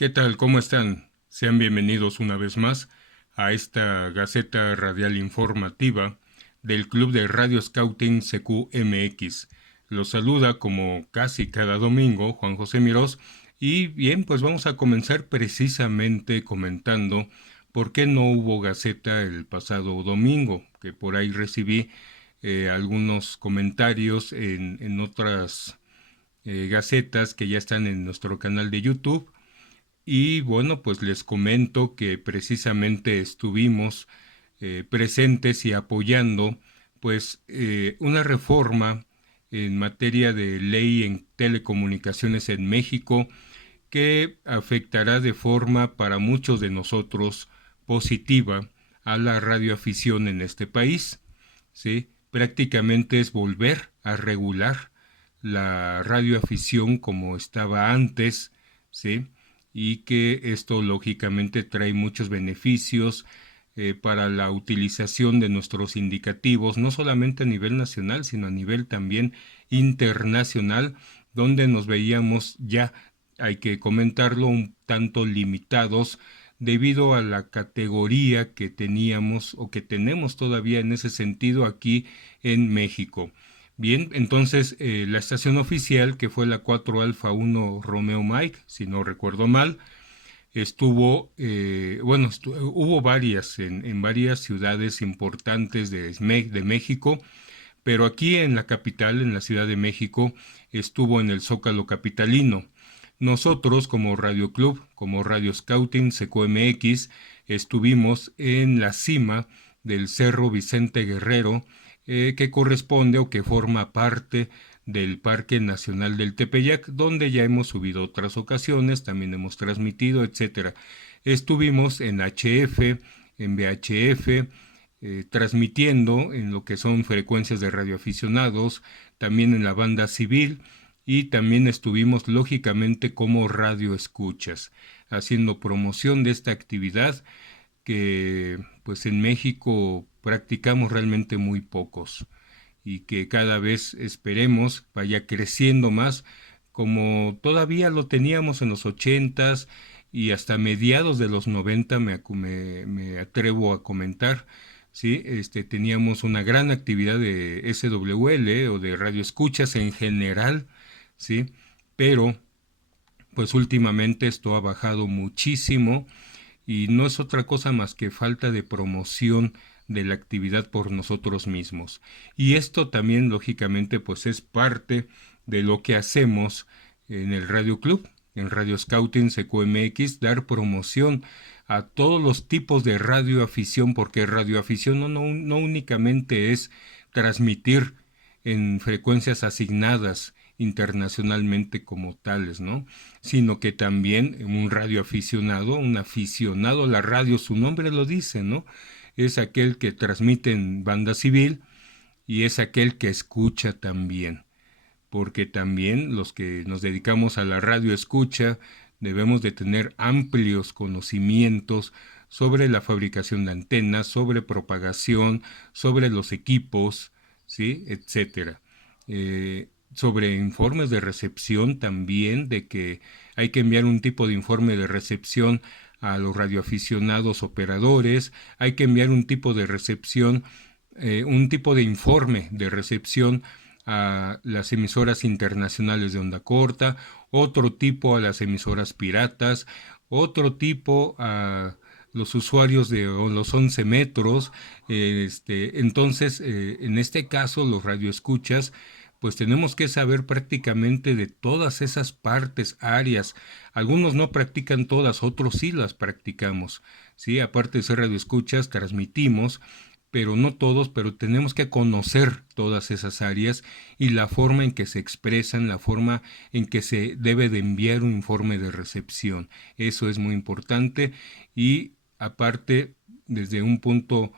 ¿Qué tal? ¿Cómo están? Sean bienvenidos una vez más a esta Gaceta Radial Informativa del Club de Radio Scouting CQMX. Los saluda como casi cada domingo Juan José Mirós y bien, pues vamos a comenzar precisamente comentando por qué no hubo Gaceta el pasado domingo, que por ahí recibí algunos comentarios en otras gacetas que ya están en nuestro canal de YouTube. Y bueno, pues les comento que precisamente estuvimos presentes y apoyando pues una reforma en materia de ley en telecomunicaciones en México que afectará de forma para muchos de nosotros positiva a la radioafición en este país. ¿Sí? Prácticamente es volver a regular la radioafición como estaba antes, ¿sí? Y que esto lógicamente trae muchos beneficios para la utilización de nuestros indicativos, no solamente a nivel nacional, sino a nivel también internacional, donde nos veíamos ya, hay que comentarlo, un tanto limitados debido a la categoría que teníamos o que tenemos todavía en ese sentido aquí en México. Bien, entonces la estación oficial, que fue la 4 Alfa 1 Romeo Mike, si no recuerdo mal, hubo varias en varias ciudades importantes de México, pero aquí en la capital, en la Ciudad de México, estuvo en el Zócalo capitalino. Nosotros, como Radio Club, como Radio Scouting CQMX, estuvimos en la cima del Cerro Vicente Guerrero, que corresponde o que forma parte del Parque Nacional del Tepeyac, donde ya hemos subido otras ocasiones, también hemos transmitido, etcétera. Estuvimos en HF, en VHF, transmitiendo en lo que son frecuencias de radioaficionados, también en la banda civil, y también estuvimos lógicamente como radio escuchas, haciendo promoción de esta actividad que pues en México practicamos realmente muy pocos y que cada vez esperemos vaya creciendo más como todavía lo teníamos en los ochentas y hasta mediados de los 90 me atrevo a comentar. Sí, teníamos una gran actividad de SWL o de radio escuchas en general, sí, pero pues últimamente esto ha bajado muchísimo y no es otra cosa más que falta de promoción de la actividad por nosotros mismos. Y esto también lógicamente pues es parte de lo que hacemos en el Radio Club, en Radio Scouting CQMX, dar promoción a todos los tipos de radioafición, porque radioafición no únicamente es transmitir en frecuencias asignadas internacionalmente como tales, ¿no? Sino que también un radioaficionado, un aficionado a la radio, su nombre lo dice, ¿no? Es aquel que transmite en banda civil y es aquel que escucha también, porque también los que nos dedicamos a la radio escucha debemos de tener amplios conocimientos sobre la fabricación de antenas, sobre propagación, sobre los equipos, ¿sí? Etcétera. Sobre informes de recepción también, de que hay que enviar un tipo de informe de recepción a los radioaficionados operadores, hay que enviar un tipo de recepción, un tipo de informe de recepción a las emisoras internacionales de onda corta, otro tipo a las emisoras piratas, otro tipo a los usuarios de los 11 metros. Entonces, en este caso, los radioescuchas, pues tenemos que saber prácticamente de todas esas partes, áreas. Algunos no practican todas, otros sí las practicamos. ¿Sí? Aparte de ser radioescuchas, transmitimos, pero no todos, pero tenemos que conocer todas esas áreas y la forma en que se expresan, la forma en que se debe de enviar un informe de recepción. Eso es muy importante y aparte, desde un punto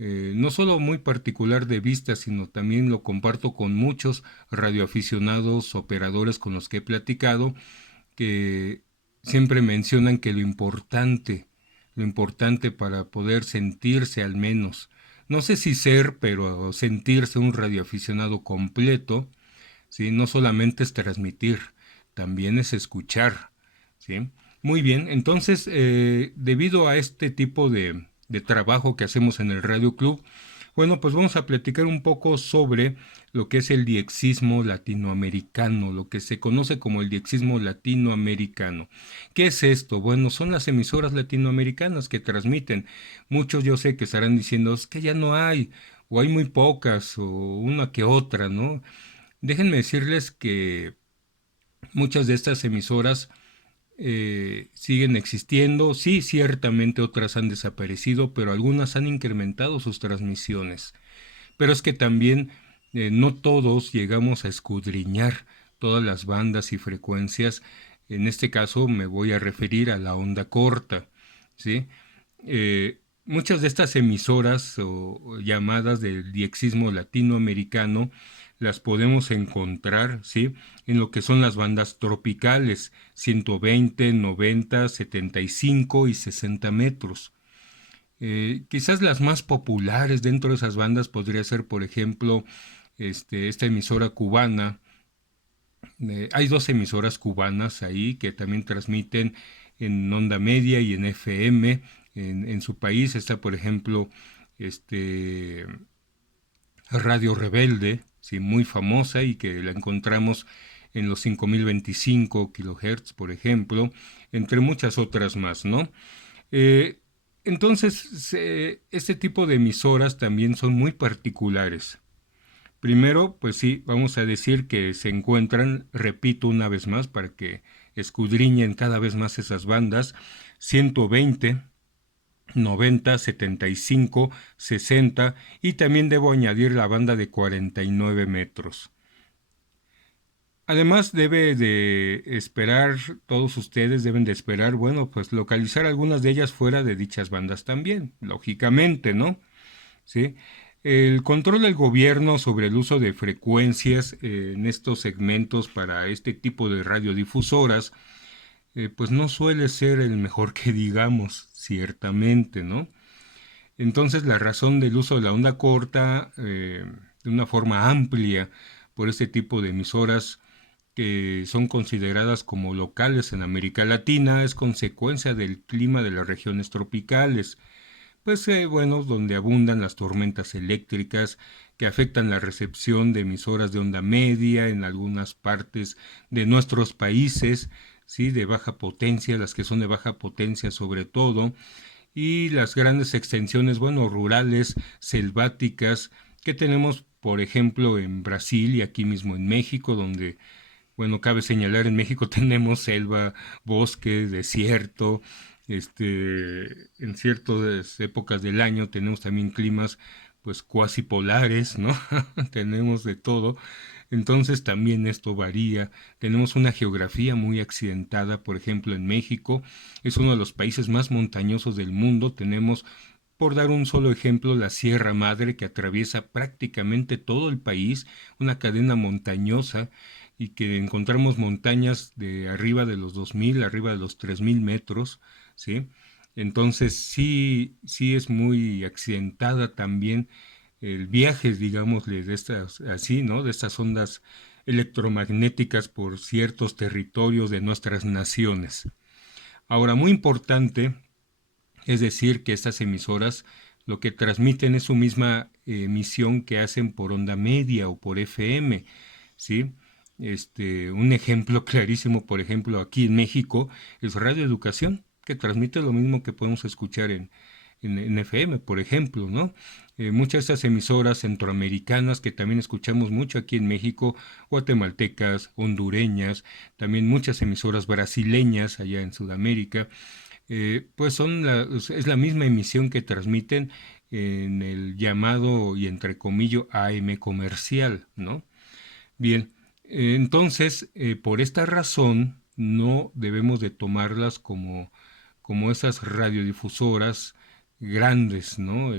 no solo muy particular de vista, sino también lo comparto con muchos radioaficionados, operadores con los que he platicado, que siempre mencionan que lo importante para poder sentirse al menos, no sé si ser, pero sentirse un radioaficionado completo, ¿sí? No solamente es transmitir, también es escuchar, ¿sí? Muy bien, entonces, debido a este tipo de trabajo que hacemos en el Radio Club, bueno, pues vamos a platicar un poco sobre lo que es el diexismo latinoamericano, lo que se conoce como el diexismo latinoamericano. ¿Qué es esto? Bueno, son las emisoras latinoamericanas que transmiten. Muchos yo sé que estarán diciendo, es que ya no hay, o hay muy pocas, o una que otra, ¿no? Déjenme decirles que muchas de estas emisoras siguen existiendo. Sí, ciertamente otras han desaparecido, pero algunas han incrementado sus transmisiones. Pero es que también no todos llegamos a escudriñar todas las bandas y frecuencias. En este caso me voy a referir a la onda corta, ¿sí? Muchas de estas emisoras o llamadas del diexismo latinoamericano las podemos encontrar, ¿sí? En lo que son las bandas tropicales, 120, 90, 75 y 60 metros. Quizás las más populares dentro de esas bandas podría ser, por ejemplo, esta emisora cubana. Hay dos emisoras cubanas ahí que también transmiten en onda media y en FM. En su país está, por ejemplo, este, Radio Rebelde, sí, muy famosa y que la encontramos en los 5025 kilohertz, por ejemplo, entre muchas otras más, ¿no? Eh, entonces, este tipo de emisoras también son muy particulares. Primero, pues sí, vamos a decir que se encuentran, repito una vez más, para que escudriñen cada vez más esas bandas, 120, 90, 75, 60 y también debo añadir la banda de 49 metros. Además debe de esperar, todos ustedes deben de esperar, bueno, pues localizar algunas de ellas fuera de dichas bandas también, lógicamente, ¿no? ¿Sí? El control del gobierno sobre el uso de frecuencias en estos segmentos para este tipo de radiodifusoras, pues no suele ser el mejor que digamos, ciertamente, ¿no? Entonces la razón del uso de la onda corta de una forma amplia por este tipo de emisoras que son consideradas como locales en América Latina es consecuencia del clima de las regiones tropicales, pues bueno, donde abundan las tormentas eléctricas que afectan la recepción de emisoras de onda media en algunas partes de nuestros países, sí, de baja potencia, las que son de baja potencia sobre todo, y las grandes extensiones, bueno, rurales, selváticas, que tenemos, por ejemplo, en Brasil y aquí mismo en México, donde, bueno, cabe señalar, en México tenemos selva, bosque, desierto, en ciertas épocas del año tenemos también climas, pues, cuasi polares, ¿no? Tenemos de todo. Entonces también esto varía. Tenemos una geografía muy accidentada, por ejemplo, en México. Es uno de los países más montañosos del mundo. Tenemos, por dar un solo ejemplo, la Sierra Madre que atraviesa prácticamente todo el país, una cadena montañosa y que encontramos montañas de arriba de los 2000, arriba de los 3000 metros, ¿sí? Entonces sí es muy accidentada también el viaje, digámosle, de estas, así, ¿no? De estas ondas electromagnéticas por ciertos territorios de nuestras naciones. Ahora, muy importante es decir que estas emisoras lo que transmiten es su misma emisión que hacen por onda media o por FM, ¿sí? Un ejemplo clarísimo, por ejemplo, aquí en México, es Radio Educación, que transmite lo mismo que podemos escuchar en FM, por ejemplo, ¿no? Muchas de estas emisoras centroamericanas que también escuchamos mucho aquí en México, guatemaltecas, hondureñas, también muchas emisoras brasileñas allá en Sudamérica, pues es la misma emisión que transmiten en el llamado y entre comillas AM comercial, ¿no? Bien, entonces, por esta razón, no debemos de tomarlas como esas radiodifusoras grandes, ¿no?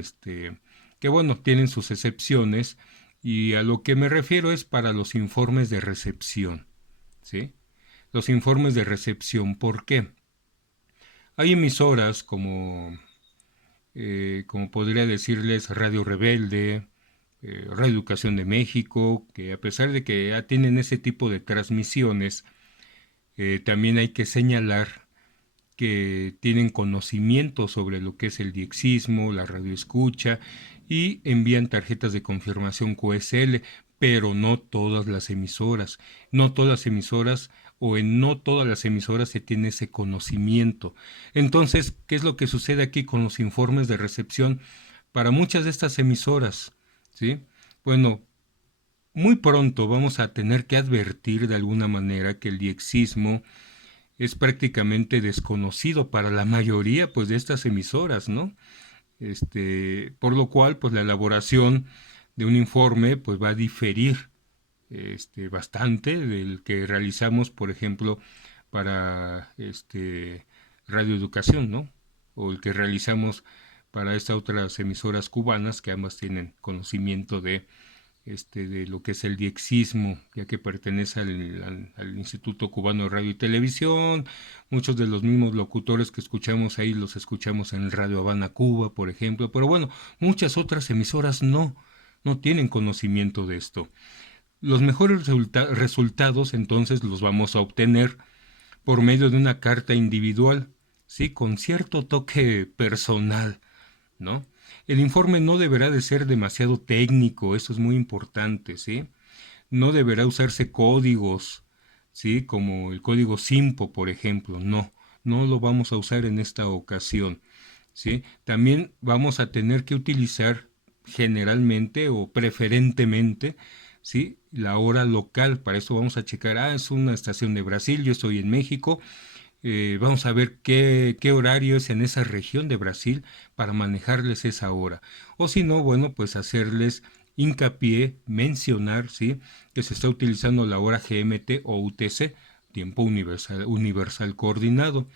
Que bueno, tienen sus excepciones y a lo que me refiero es para los informes de recepción, ¿sí? Los informes de recepción, ¿por qué? Hay emisoras como podría decirles Radio Rebelde, Radio Educación de México, que a pesar de que ya tienen ese tipo de transmisiones, también hay que señalar que tienen conocimiento sobre lo que es el diexismo, la radioescucha, y envían tarjetas de confirmación QSL, pero no todas las emisoras. No todas las emisoras o en no todas las emisoras se tiene ese conocimiento. Entonces, ¿qué es lo que sucede aquí con los informes de recepción para muchas de estas emisoras? ¿Sí? Bueno, muy pronto vamos a tener que advertir de alguna manera que el diexismo es prácticamente desconocido para la mayoría pues de estas emisoras, ¿no? Por lo cual pues la elaboración de un informe pues va a diferir bastante del que realizamos, por ejemplo, para radioeducación, ¿no? O el que realizamos para estas otras emisoras cubanas que ambas tienen conocimiento de lo que es el diexismo, ya que pertenece al Instituto Cubano de Radio y Televisión. Muchos de los mismos locutores que escuchamos ahí los escuchamos en Radio Habana, Cuba, por ejemplo, pero bueno, muchas otras emisoras no tienen conocimiento de esto. Los mejores resultados entonces los vamos a obtener por medio de una carta individual, ¿sí? Con cierto toque personal, ¿no? El informe no deberá de ser demasiado técnico, eso es muy importante, ¿sí? No deberá usarse códigos, ¿sí? Como el código SIMPO, por ejemplo, no lo vamos a usar en esta ocasión, ¿sí? También vamos a tener que utilizar generalmente o preferentemente, ¿sí? La hora local. Para eso vamos a checar, es una estación de Brasil, yo estoy en México, vamos a ver qué horario es en esa región de Brasil para manejarles esa hora. O si no, bueno, pues hacerles hincapié, mencionar, ¿sí? Que se está utilizando la hora GMT o UTC, tiempo universal coordinado.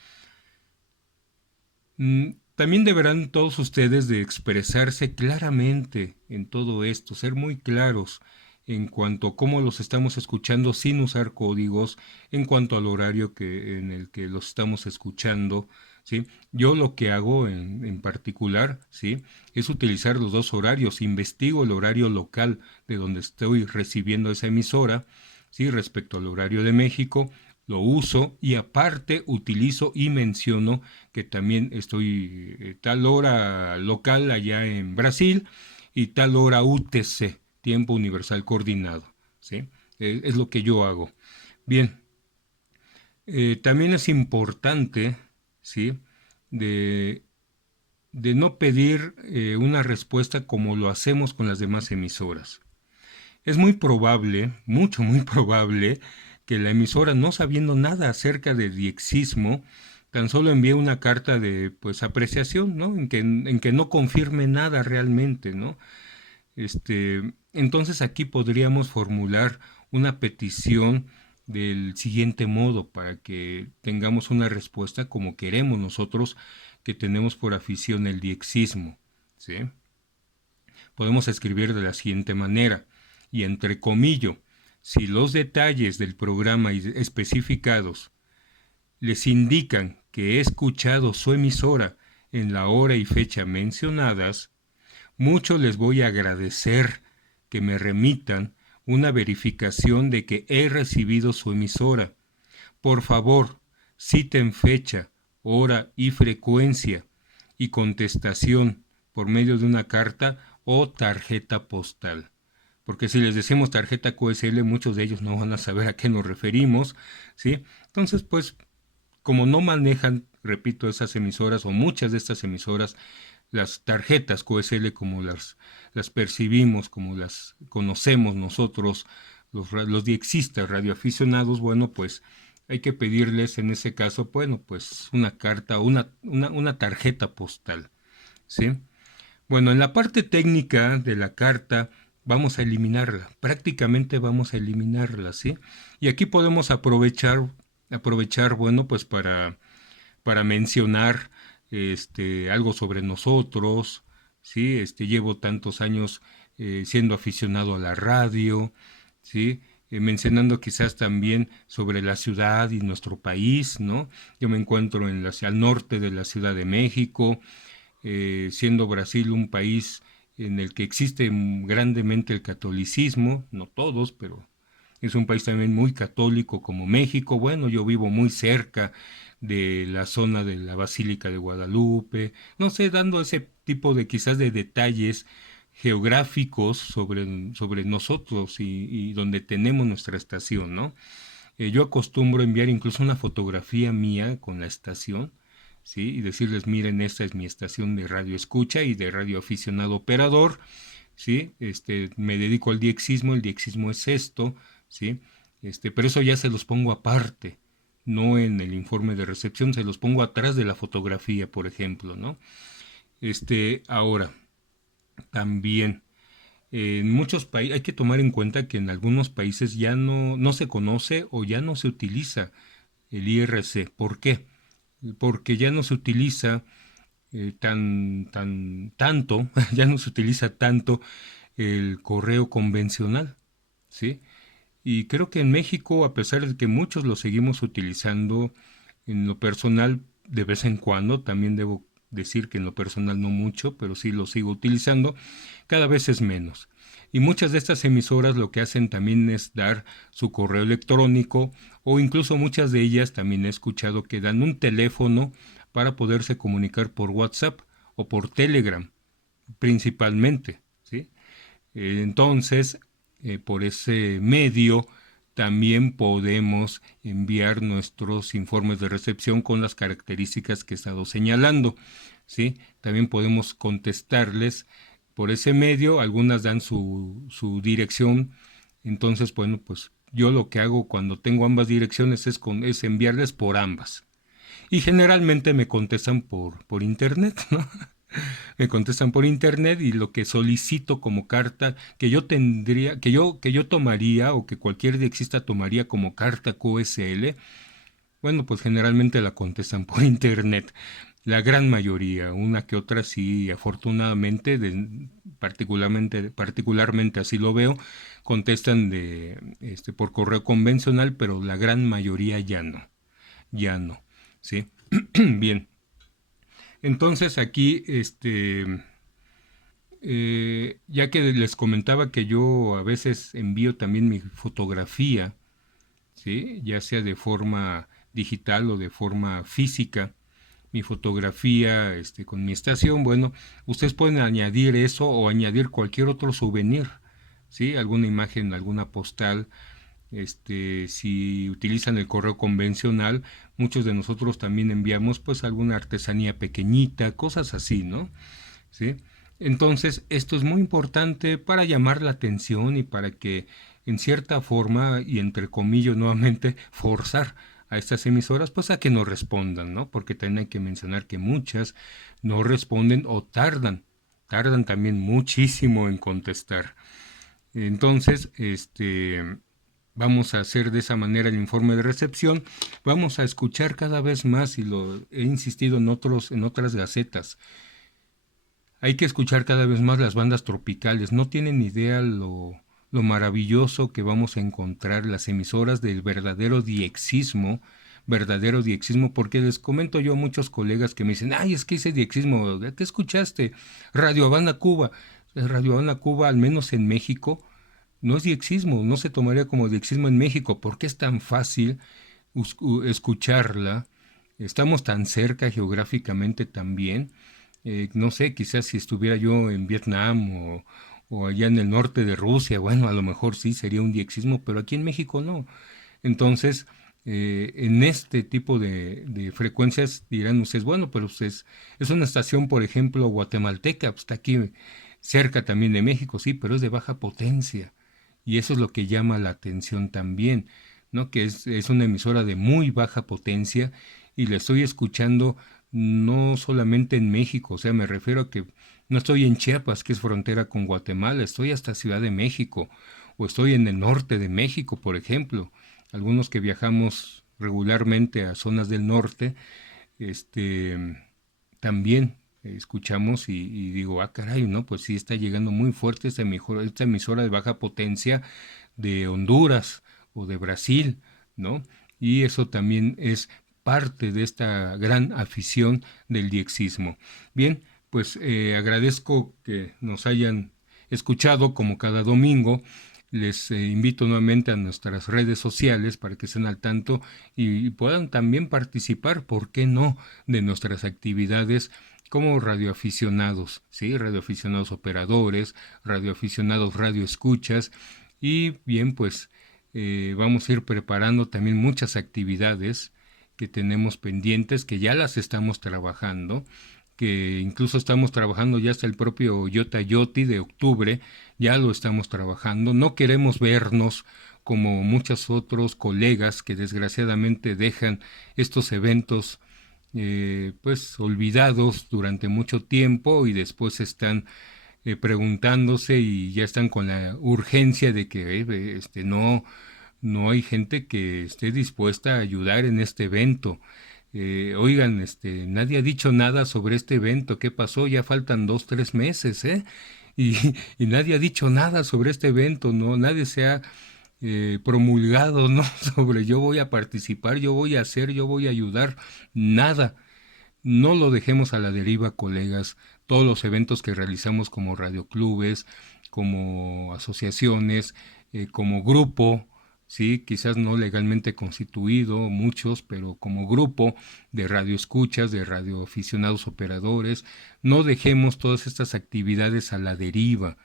También deberán todos ustedes de expresarse claramente en todo esto, ser muy claros en cuanto a cómo los estamos escuchando sin usar códigos, en cuanto al horario en el que los estamos escuchando, ¿sí? Yo lo que hago en particular, ¿sí? Es utilizar los dos horarios, investigo el horario local de donde estoy recibiendo esa emisora, ¿sí? Respecto al horario de México, lo uso y aparte utilizo y menciono que también estoy tal hora local allá en Brasil y tal hora UTC, tiempo universal coordinado, ¿sí? Es lo que yo hago. Bien, también es importante, ¿sí? De, de no pedir una respuesta como lo hacemos con las demás emisoras. Es muy probable, muy probable, que la emisora, no sabiendo nada acerca del diexismo, tan solo envíe una carta de pues apreciación, ¿no? En que no confirme nada realmente, ¿no? Entonces aquí podríamos formular una petición del siguiente modo para que tengamos una respuesta como queremos nosotros que tenemos por afición el diexismo, ¿sí? Podemos escribir de la siguiente manera, y entre comillas, si los detalles del programa especificados les indican que he escuchado su emisora en la hora y fecha mencionadas, mucho les voy a agradecer que me remitan una verificación de que he recibido su emisora. Por favor, citen fecha, hora y frecuencia y contestación por medio de una carta o tarjeta postal. Porque si les decimos tarjeta QSL, muchos de ellos no van a saber a qué nos referimos, ¿sí? Entonces, pues, como no manejan, repito, esas emisoras o muchas de estas emisoras, las tarjetas QSL como las percibimos, como las conocemos nosotros, los diexistas radioaficionados, bueno, pues hay que pedirles en ese caso, bueno, pues una carta o una tarjeta postal, ¿sí? Bueno, en la parte técnica de la carta vamos a eliminarla, prácticamente vamos a eliminarla, ¿sí? Y aquí podemos aprovechar, bueno, pues para mencionar algo sobre nosotros, ¿sí? Llevo tantos años siendo aficionado a la radio, ¿sí? Mencionando quizás también sobre la ciudad y nuestro país, ¿no? Yo me encuentro al norte de la Ciudad de México, siendo Brasil un país en el que existe grandemente el catolicismo, no todos, pero es un país también muy católico como México. Bueno, yo vivo muy cerca de la zona de la Basílica de Guadalupe, no sé, dando ese tipo de quizás de detalles geográficos sobre nosotros y donde tenemos nuestra estación, ¿no? Yo acostumbro enviar incluso una fotografía mía con la estación, ¿sí? Y decirles, miren, esta es mi estación de radio escucha y de radio aficionado operador, ¿sí? Me dedico al diexismo, el diexismo es esto, ¿sí? Pero eso ya se los pongo aparte, no en el informe de recepción, se los pongo atrás de la fotografía, por ejemplo, ¿no? Ahora, también, en muchos países, hay que tomar en cuenta que en algunos países ya no se conoce o ya no se utiliza el IRC. ¿Por qué? Porque ya no se utiliza tanto, ya no se utiliza tanto el correo convencional, ¿sí? Y creo que en México, a pesar de que muchos lo seguimos utilizando, en lo personal, de vez en cuando, también debo decir que en lo personal no mucho, pero sí lo sigo utilizando, cada vez es menos. Y muchas de estas emisoras lo que hacen también es dar su correo electrónico, o incluso muchas de ellas también he escuchado que dan un teléfono para poderse comunicar por WhatsApp o por Telegram, principalmente, ¿sí? Entonces, por ese medio también podemos enviar nuestros informes de recepción con las características que he estado señalando, ¿sí? También podemos contestarles por ese medio, algunas dan su dirección, entonces, bueno, pues yo lo que hago cuando tengo ambas direcciones es enviarles por ambas. Y generalmente me contestan por internet, ¿no? Me contestan por internet y lo que solicito como carta que yo tendría, que yo tomaría o que cualquier diexista tomaría como carta QSL, bueno, pues generalmente la contestan por internet. La gran mayoría, una que otra sí, afortunadamente, particularmente así lo veo, contestan por correo convencional, pero la gran mayoría ya no, ¿sí? Bien, entonces aquí, ya que les comentaba que yo a veces envío también mi fotografía, ¿sí? Ya sea de forma digital o de forma física, mi fotografía con mi estación, bueno, ustedes pueden añadir eso o añadir cualquier otro souvenir, ¿sí? Alguna imagen, alguna postal, si utilizan el correo convencional, muchos de nosotros también enviamos pues alguna artesanía pequeñita, cosas así, ¿no? ¿Sí? Entonces, esto es muy importante para llamar la atención y para que, en cierta forma, y entre comillas nuevamente, forzar a estas emisoras, pues a que no respondan, ¿no? Porque también hay que mencionar que muchas no responden o tardan también muchísimo en contestar. Entonces, vamos a hacer de esa manera el informe de recepción. Vamos a escuchar cada vez más, y lo he insistido en otras gacetas, hay que escuchar cada vez más las bandas tropicales. No tienen idea lo maravilloso que vamos a encontrar las emisoras del verdadero diexismo, porque les comento yo a muchos colegas que me dicen, ay, es que ese diexismo, ¿qué escuchaste? Radio Habana Cuba. Radio Habana Cuba, al menos en México, no es diexismo, no se tomaría como diexismo en México, porque es tan fácil escucharla, estamos tan cerca geográficamente también, no sé, quizás si estuviera yo en Vietnam o allá en el norte de Rusia, bueno, a lo mejor sí sería un diexismo, pero aquí en México no. Entonces, en este tipo de frecuencias dirán ustedes, bueno, pero es una estación, por ejemplo, guatemalteca, pues está aquí cerca también de México, sí, pero es de baja potencia. Y eso es lo que llama la atención también, ¿no? Que es una emisora de muy baja potencia y la estoy escuchando no solamente en México, o sea, me refiero a que no estoy en Chiapas, que es frontera con Guatemala, estoy hasta Ciudad de México, o estoy en el norte de México, por ejemplo. Algunos que viajamos regularmente a zonas del norte, este, también escuchamos y digo, ah, caray, ¿no? Pues sí está llegando muy fuerte esta emisora de baja potencia de Honduras o de Brasil, ¿no? Y eso también es parte de esta gran afición del diexismo. Bien, pues agradezco que nos hayan escuchado como cada domingo. Les invito nuevamente a nuestras redes sociales para que estén al tanto y puedan también participar, ¿por qué no?, de nuestras actividades como radioaficionados, ¿sí? Radioaficionados operadores, radioaficionados radioescuchas y bien, pues vamos a ir preparando también muchas actividades que tenemos pendientes, que ya las estamos trabajando, que incluso estamos trabajando ya hasta el propio Yota Yoti de octubre, ya lo estamos trabajando. No queremos vernos como muchos otros colegas que desgraciadamente dejan estos eventos pues olvidados durante mucho tiempo y después están preguntándose y ya están con la urgencia de que no hay gente que esté dispuesta a ayudar en este evento. Oigan, nadie ha dicho nada sobre este evento. ¿Qué pasó? Ya faltan 2, 3 meses, ¿eh? Y, y nadie ha dicho nada sobre este evento, ¿no? Nadie se ha promulgado, ¿no? Sobre yo voy a participar, yo voy a hacer, yo voy a ayudar. Nada. No lo dejemos a la deriva, colegas. Todos los eventos que realizamos como radioclubes, como asociaciones, como grupo, sí, quizás no legalmente constituido, muchos, pero como grupo de radioescuchas, de radioaficionados operadores, no dejemos todas estas actividades a la deriva,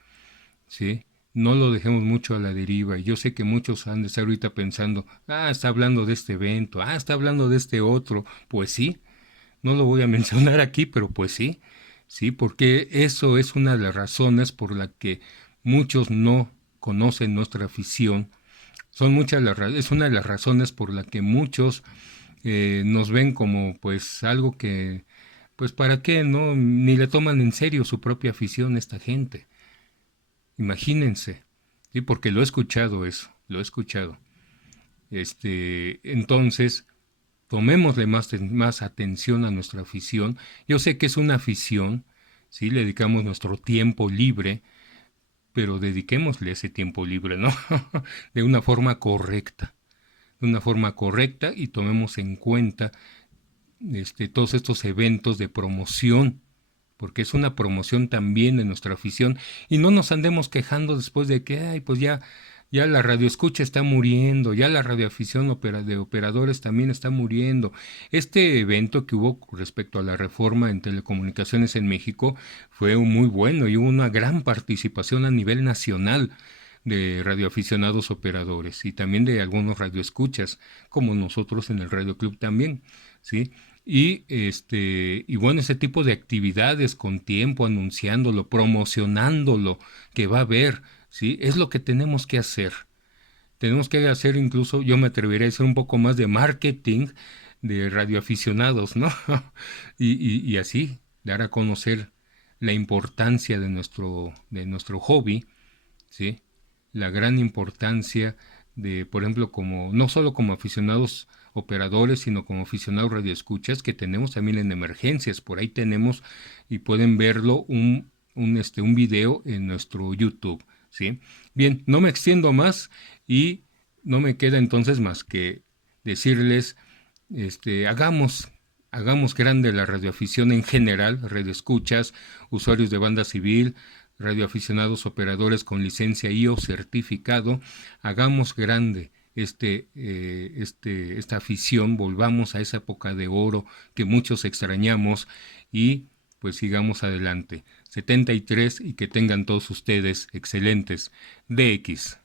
sí. No lo dejemos mucho a la deriva. Y yo sé que muchos han de estar ahorita pensando, está hablando de este evento, está hablando de este otro. Pues sí, no lo voy a mencionar aquí, pero pues sí, sí, porque eso es una de las razones por la que muchos no conocen nuestra afición. Son muchas es una de las razones por la que muchos nos ven como pues algo que, pues para qué, ¿no? Ni le toman en serio su propia afición esta gente. Imagínense, sí, porque lo he escuchado eso, lo he escuchado. Entonces, tomémosle más atención a nuestra afición. Yo sé que es una afición, ¿sí? Le dedicamos nuestro tiempo libre, pero dediquémosle ese tiempo libre, ¿no? De una forma correcta, y tomemos en cuenta todos estos eventos de promoción, porque es una promoción también de nuestra afición, y no nos andemos quejando después de que, pues ya la radioescucha está muriendo, ya la radioafición de operadores también está muriendo. Este evento que hubo respecto a la reforma en telecomunicaciones en México fue muy bueno y hubo una gran participación a nivel nacional de radioaficionados operadores y también de algunos radioescuchas, como nosotros en el Radio Club también, ¿sí? Y bueno, ese tipo de actividades con tiempo, anunciándolo, promocionándolo, que va a haber, ¿sí? Es lo que tenemos que hacer. Tenemos que hacer incluso, yo me atrevería a hacer un poco más de marketing de radioaficionados, ¿no? y así, dar a conocer la importancia de nuestro hobby, ¿sí? La gran importancia de, por ejemplo, como no solo como aficionados operadores, sino como aficionados radioescuchas que tenemos también en emergencias. Por ahí tenemos y pueden verlo un video en nuestro YouTube, ¿sí? Bien, no me extiendo más y no me queda entonces más que decirles, hagamos grande la radioafición en general, radioescuchas, usuarios de banda civil, radioaficionados operadores con licencia I o certificado, hagamos grande esta afición, volvamos a esa época de oro que muchos extrañamos y pues sigamos adelante. 73 y que tengan todos ustedes excelentes DX.